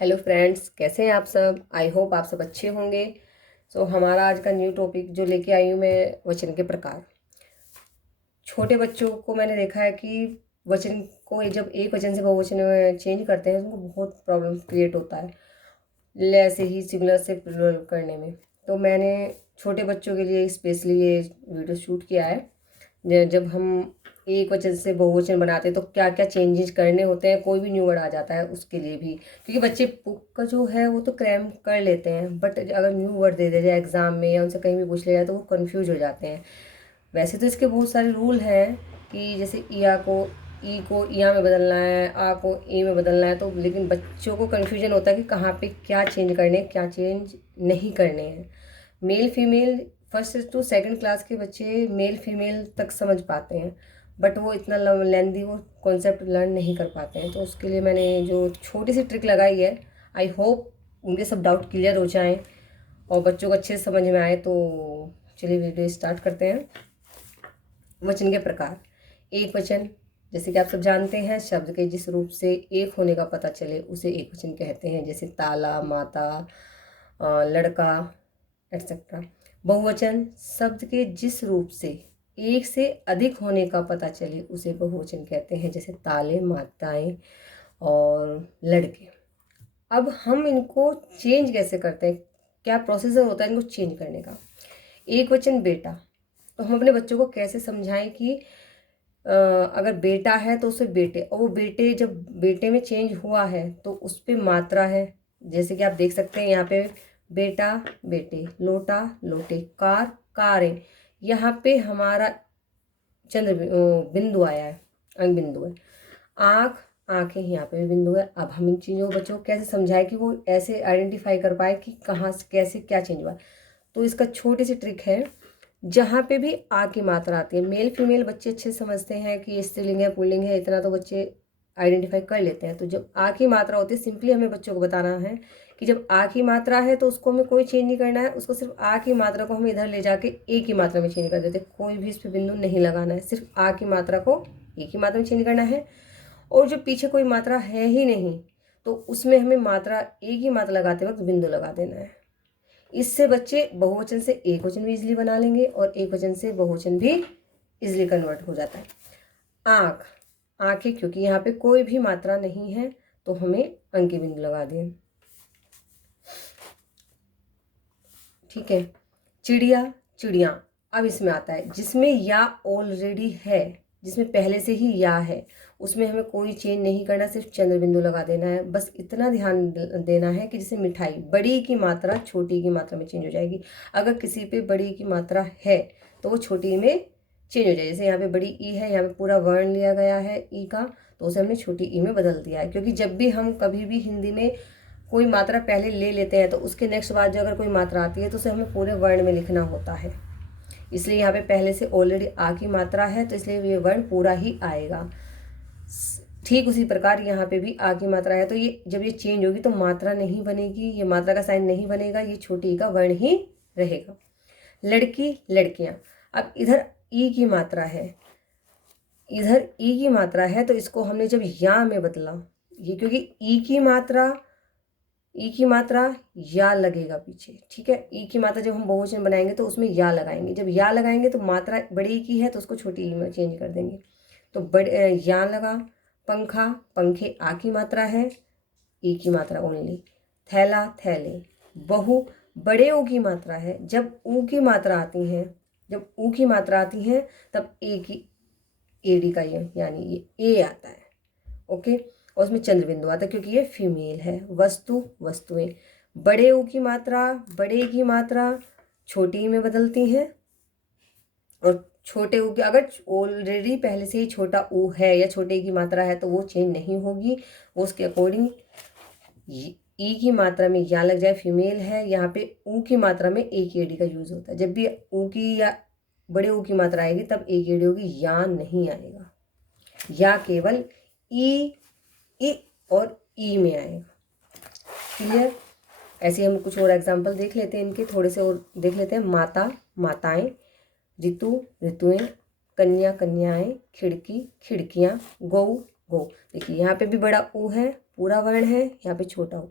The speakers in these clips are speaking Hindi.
हेलो फ्रेंड्स, कैसे हैं आप सब। आई होप आप सब अच्छे होंगे। हमारा आज का न्यू टॉपिक जो लेके आई हूँ मैं, वचन के प्रकार। छोटे बच्चों को मैंने देखा है कि वचन को जब एक वचन से बहुवचन चेंज करते हैं तो उनको बहुत प्रॉब्लम क्रिएट होता है ले से ही सिंगुलर से प्लूरल करने में। तो मैंने छोटे बच्चों के लिए स्पेशली ये वीडियो शूट किया है। जब हम एक वचन से बहुवचन बनाते हैं तो क्या क्या चेंजेस करने होते हैं, कोई भी न्यू वर्ड आ जाता है उसके लिए भी, क्योंकि बच्चे बुक का जो है वो तो क्रैम कर लेते हैं, बट अगर न्यू वर्ड दे दिया जाए एग्जाम में या उनसे कहीं भी पूछ लिया जाए तो वो कंफ्यूज हो जाते हैं। वैसे तो इसके बहुत सारे रूल हैं कि जैसे इया को ई को इया में बदलना है, आ को ए में बदलना है, तो लेकिन बच्चों को कन्फ्यूजन होता है कि कहाँ पे क्या चेंज करने क्या चेंज नहीं करने हैं। Male female first to second class के बच्चे मेल फीमेल तक समझ पाते हैं, बट वो इतना लेंदी वो कॉन्सेप्ट लर्न नहीं कर पाते हैं। तो उसके लिए मैंने जो छोटी सी ट्रिक लगाई है, आई होप उनके सब डाउट क्लियर हो जाएं और बच्चों को अच्छे से समझ में आए। तो चलिए वीडियो स्टार्ट करते हैं। वचन के प्रकार। एक वचन, जैसे कि आप सब जानते हैं, शब्द के जिस रूप से एक होने का पता चले उसे एक वचन कहते हैं, जैसे ताला, माता, लड़का, एटसेट्रा। बहुवचन, शब्द के जिस रूप से एक से अधिक होने का पता चले उसे बहुवचन कहते हैं, जैसे ताले, माताएं और लड़के। अब हम इनको चेंज कैसे करते हैं, क्या प्रोसीजर होता है इनको चेंज करने का। एक वचन बेटा, तो हम अपने बच्चों को कैसे समझाएं कि अगर बेटा है तो उसे बेटे, और वो बेटे जब बेटे में चेंज हुआ है तो उस पर मात्रा है। जैसे कि आप देख सकते हैं यहाँ पे बेटा बेटे, लोटा लोटे, कार कारें। यहाँ पे हमारा चंद्र बिंदु आया है, अंग बिंदु है। आँख आँखें, यहाँ पे भी बिंदु है। अब हम इन चीज़ों को बच्चों को कैसे समझाएं कि वो ऐसे आइडेंटिफाई कर पाए कि कहाँ से कैसे क्या चेंज हुआ। तो इसका छोटी सी ट्रिक है, जहाँ पे भी आ की मात्रा आती है, मेल फीमेल बच्चे अच्छे समझते हैं कि ये स्त्रीलिंग है पुल्लिंग है, इतना तो बच्चे आइडेंटिफाई कर लेते हैं। तो जब आ की मात्रा होती है, सिंपली हमें बच्चों को बताना है कि जब आ की मात्रा है तो उसको हमें कोई चेंज नहीं करना है, उसको सिर्फ आ की मात्रा को हम इधर ले जाके ए की मात्रा में चेंज कर देते हैं। कोई भी इस पर बिंदु नहीं लगाना है, सिर्फ आ की मात्रा को ए की मात्रा में चेंज करना है। और जो पीछे कोई मात्रा है ही नहीं तो उसमें हमें मात्रा ए की मात्रा लगाते वक्त बिंदु लगा देना है। इससे बच्चे बहुवचन से एक वचन भी इजिली बना लेंगे और एक वचन से बहुवचन भी इजिली कन्वर्ट हो जाता है। आँख, आँखें, क्योंकि यहाँ पे कोई भी मात्रा नहीं है तो हमें अंक की बिंदु लगा दें। ठीक है। चिड़िया, चिड़िया, अब इसमें आता है जिसमें या ऑलरेडी है, जिसमें पहले से ही या है, उसमें हमें कोई चेंज नहीं करना, सिर्फ चंद्र बिंदु लगा देना है। बस इतना ध्यान देना है कि जैसे मिठाई, बड़ी की मात्रा छोटी की मात्रा में चेंज हो जाएगी। अगर किसी पे बड़ी की मात्रा है तो वो छोटी में चेंज हो जाएगी। जैसे यहाँ पे बड़ी ई है, यहाँ पे पूरा वर्ण लिया गया है ई का, तो उसे हमने छोटी ई में बदल दिया है। क्योंकि जब भी हम कभी भी हिंदी में कोई मात्रा पहले ले लेते हैं तो उसके नेक्स्ट बाद जो अगर कोई मात्रा आती है तो उसे हमें पूरे वर्ण में लिखना होता है। इसलिए यहाँ पे पहले से ऑलरेडी आ की मात्रा है तो इसलिए ये वर्ण पूरा ही आएगा। ठीक उसी प्रकार यहाँ पे भी आ की मात्रा है तो ये जब ये चेंज होगी तो मात्रा नहीं बनेगी, ये मात्रा का साइन नहीं बनेगा, ये छोटी का वर्ण ही रहेगा। लड़की, लड़कियाँ, अब इधर ई की मात्रा है, इधर ई की मात्रा है तो इसको हमने जब या में बदला, ये क्योंकि ई की मात्रा या लगेगा पीछे। ठीक है, ई की मात्रा जब हम बहुवचन बनाएंगे तो उसमें या लगाएंगे, जब या लगाएंगे तो मात्रा बड़ी की है तो उसको छोटी ई में चेंज कर देंगे। तो बड़े या लगा। पंखा, पंखे, आ की मात्रा है, ई की मात्रा ओनली। थैला, थैले। बहू, बड़े ऊ की मात्रा है, जब ऊ की मात्रा आती है, जब ऊ की मात्रा आती है तब ए की एडी का ये यानी ये ए आता है। ओके, और उसमें चंद्र बिंदु आता है क्योंकि ये फीमेल है। वस्तु, वस्तुएं, बड़े ऊ की मात्रा, बड़े की मात्रा छोटी में बदलती हैं और छोटे ऊ की अगर ऑलरेडी पहले से ही छोटा ऊ है या छोटे की मात्रा है तो वो चेंज नहीं होगी, वो उसके अकॉर्डिंग ई की मात्रा में या लग जाए, फीमेल है। यहाँ पे ऊ की मात्रा में ए की एडी का यूज होता है। जब भी ऊ की या बड़े ऊ की मात्रा आएगी तब ए की एडी होगी, या नहीं आएगा। या केवल ई और ई में आएगा। क्लियर। ऐसे हम कुछ और एग्जांपल देख लेते हैं, इनके थोड़े से और देख लेते हैं। माता, माताएं, ऋतु, ऋतुएं, कन्या, कन्याएं, खिड़की, खिड़कियां, गौ, गौ। देखिए यहाँ पे भी बड़ा ऊ है, पूरा वर्ण है, यहाँ पे छोटा ऊ,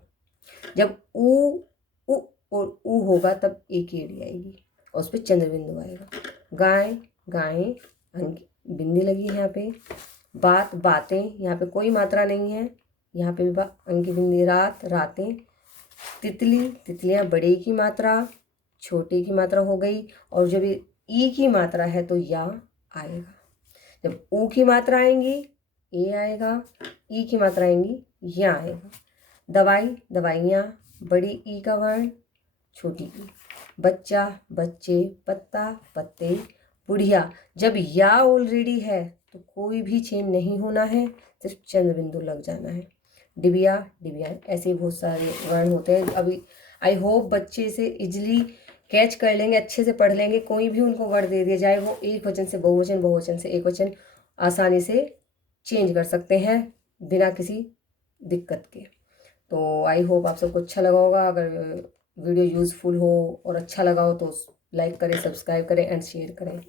जब ऊ उ और ऊ होगा तब एक एड़ी आएगी और उस पर चंद्र बिंदु आएगा। गाय गायें, बिंदी लगी है यहाँ पे। बात बातें, यहाँ पे कोई मात्रा नहीं है, यहाँ पे भी अंकी बिंदी। रात रातें। तितली तितलियाँ, बड़े की मात्रा छोटे की मात्रा हो गई। और जब ई की मात्रा है तो या आएगा। जब ऊ की मात्रा आएंगी ए आएगा, ई की मात्रा आएंगी या आएगा। दवाई दवाइयाँ, बड़ी ई का वर्ण छोटी ई। बच्चा बच्चे, पत्ता पत्ते, बुढ़िया। जब या ऑलरेडी है तो कोई भी चेंज नहीं होना है, सिर्फ चंद्र बिंदु लग जाना है। डिबिया डिबिया, ऐसे बहुत सारे वर्ण होते हैं। अभी आई होप बच्चे से इजली कैच कर लेंगे, अच्छे से पढ़ लेंगे। कोई भी उनको वर्ड दे दिया जाए, वो एक वचन से बहुवचन, बहुवचन से एक वचन आसानी से चेंज कर सकते हैं बिना किसी दिक्कत के। तो आई होप आप सबको अच्छा लगा होगा। अगर वीडियो यूज़फुल हो और अच्छा लगा हो तो लाइक करें, सब्सक्राइब करें एंड शेयर करें।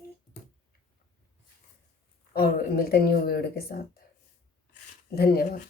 और मिलते हैं न्यू वीडियो के साथ। धन्यवाद।